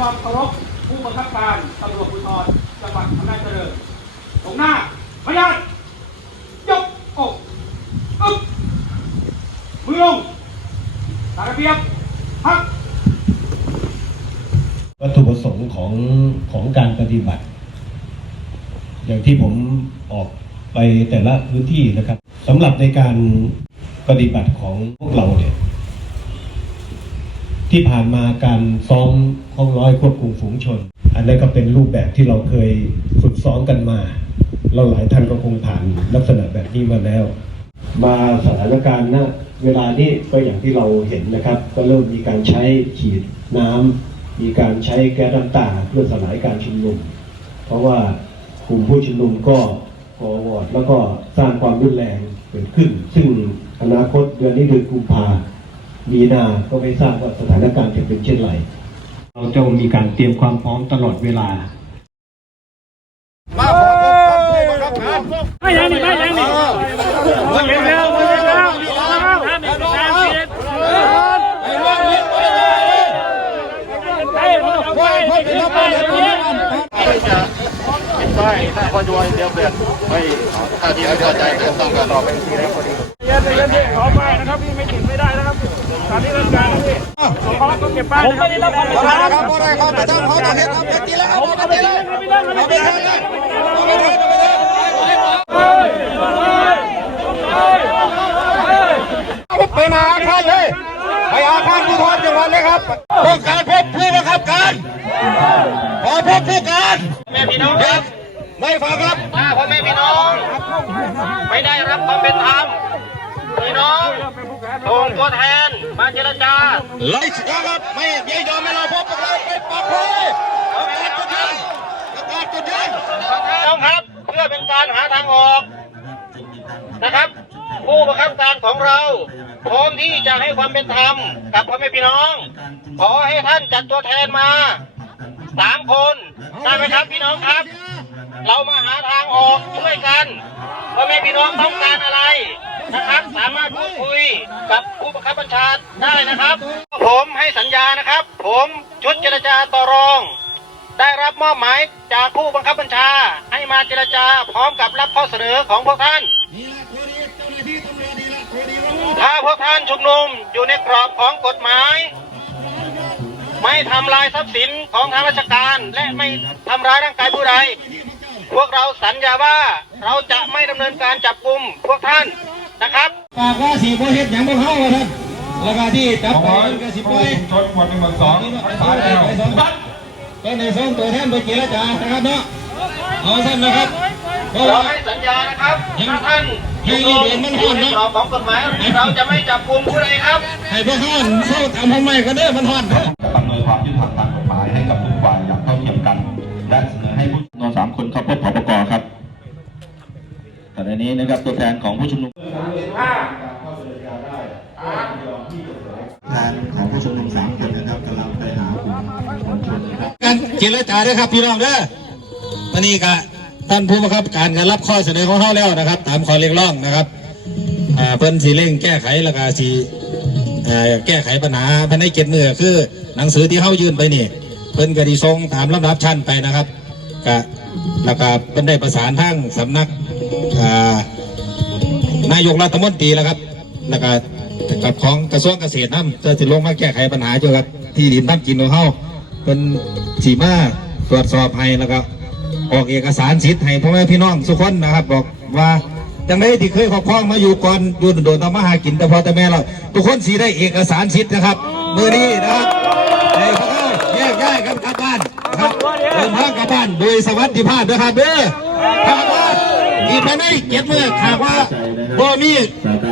ความเคารพผู้บังคับการตำรวจภูธรจังหวัดอำนาจเจริญตรงหน้าพยานยกอกอึ๊บมือลงตามระเบียบพักวัตถุประสงค์ของของการปฏิบัติ อย่างที่ผมออกไปแต่ละพื้นที่นะครับสำหรับในการปฏิบัติของพวกเราเนี่ย ที่ผ่านมาการซ้อมข้องร้อยควบคุมฝูงชน อันนั้นก็เป็นรูปแบบที่เราเคยฝึกซ้อมกันมา เราหลายท่านก็คงผ่านลักษณะแบบนี้มาแล้ว มาสถานการณ์ณเวลานี้ก็อย่างที่เราเห็นนะครับ ก็เริ่มมีการใช้ฉีดน้ำมีการใช้แก๊สน้ำตาเพื่อสลายการชุมนุม เพราะว่ากลุ่มผู้ชุมนุมก็ก่อวอดแล้วก็สร้างความรุนแรงเกิดขึ้น ซึ่งอนาคตเดือนนี้เดือนกุมภา มีนาก็ไม่ทราบว่าสถานการณ์จะเป็นเช่นไร เราจะมีการเตรียมความพร้อมตลอดเวลามาขอพบกับผู้บังคับการไม่ยังนี่ไม่ยังนี่มันเห็นแล้วมันเห็นแล้วท่านนี่ตามเสียไปไปไปไปไปจะปิดป้ายถ้าพอจอยเดียวเปลี่ยนไม่ถ้าที่ไม่พอใจก็ต้องการต่อไปทีแล้วพอดียันยันขอป้ายนะครับพี่ไม่ติด ไม่ได้นะครับตามที่ราชการนะพี่ขอก็เก็บป้ายผมไม่ได้รับความเป็นธรรมครับพอได้ครับไม่ต้องเขาจะเห็นครับเห็นทีแล้วครับเอาไปเลยเอาไปเลยเอาไปเลยไปมาอาคารเลยไปอาคารผู้ทอนจังหวัดเลยครับต้องการพบผู้บังคับการขอพบผู้การแม่พี่น้องครับไม่ฟังครับถ้าพ่อแม่พี่น้อง ไม่ได้รับความเป็นธรรมพี่น้อง ส่งตัวแทนมาเจรจาไล่สิครับไม่ไม่ยอมให้เราพบกับเราไปปรับเลยประกาศจุดยืนประกาศจุดยืนต้องครับเพื่อเป็นการหาทางออกนะครับ ผู้บังคับการของเรา พร้อมที่จะให้ความเป็นธรรมกับพ่อแม่พี่น้อง ขอให้ท่านจัดตัวแทนมาสามคนได้ไหมครับพี่น้องครับ เรามาหาทางออกช่วยกันพ่อแม่พี่น้องต้องการอะไร นะครับสามารถพูดคุยกับผู้บังคับบัญชาได้นะครับ ผมให้สัญญานะครับ ผมชุดเจรจาต่อรอง ได้รับมอบหมายจากผู้บังคับบัญชา ให้มาเจรจาพร้อมกับรับข้อเสนอของพวกท่าน ถ้าพวกท่านชุมนุมอยู่ในกรอบของกฎหมาย ไม่ทำลายทรัพย์สินของทางราชการและไม่ทำร้ายร่างกายผู้ใดพวกเราสัญญาว่าเราจะไม่ดำเนินการจับกลุ่มพวกท่าน นะครับปากว่าสีโบเฮ็ดอย่างบ่เข้าอะท่านแล้วก็ที่จับไปก็สิปล่อยชนวันหนึ่งวันสองสายแล้วก็ในส่งตัวแทนไปเจรจานะครับเนาะเอาสั้นนะครับเพราะเราว่าให้สัญญานะครับถ้าท่านให้ชุมนี่นุมเดี๋ยวมันอฮ้อนยู่ในเนาะกรอบของกฎหมายเราจะไม่จับกลุ่มผู้ใดครับให้พวกท่านเศร้าตามทำไมก็ได้อมันฮ้อนเนาะจะอำนวยความยุติธรรมตามกฎหมายให้กับทุกฝ่ายอย่างเท่าเทียมกันและเสนอให้ผู้ชุมนุมสามคนเข้าพบผบกครับขณะนี้นะครับตัวแทนของผู้ชุมนุม แทนของผู้ชุมนุมสามคนนะครับกำลังไปหากลุ่มมวลชนนะครับการเจรจาเด้อครับพี่น้องเด้อวันนี้ก็ท่านผู้บังคับการการรับข้อเสนอของเฮาแล้วนะครับ ตามข้อเรียกร้องนะครับเพิ่นสิเร่งแก้ไขแล้วก็สิอ่าแก้ไขปัญหาภายในเจ็ดมือคือ หนังสือที่เฮายื่นไปนี่เพิ่นก็ดีส่งตามลำดับชั้นไปนะครับก็แล้วก็เพิ่นได้ประสานทางสำนักอ่า นายกรัฐมนตรีแล้วครับ แล้วก็กับของกระทรวงเกษตรน้ำเพื่อจะลงมาแก้ไขปัญหาเกี่ยวกับที่ดินทำกินของเฮาเป็นสีมาตรวจสอบให้แล้วก็ออกเอกสารสิทธิ์ให้พ่อแม่พี่น้องสุกคนนะครับ บอกว่าจังไดที่เคยครอบครองมาอยู่ก่อนอยู่โดนทำมาหากินแต่พอแต่แม่เราทุกคนสีได้เอกสารสิทธิ์นะครับมือนี้นะครับในพวกเราแยกย้ายกันกลับบ้านครับเดินทางกลับบ้านโดยสวัสดิภาพนะครับเด้อ อีกภายในเจ็ดเมื่อหากว่าบ่มี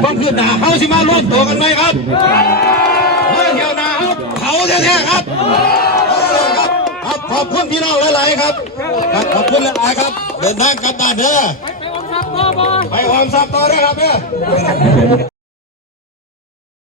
ความคืบหน้าเขาสิมาร่วมตัวกันไหมครับเมื่อเที่ยวหนาครับเขาแท้ๆครับครับครับขอบคุณพี่น้องหลายๆครับครับขอบคุณหลายๆครับ เดินทางกลับบ้านเด้อไปความทรัพย์ต่อเด้อครับเด้อ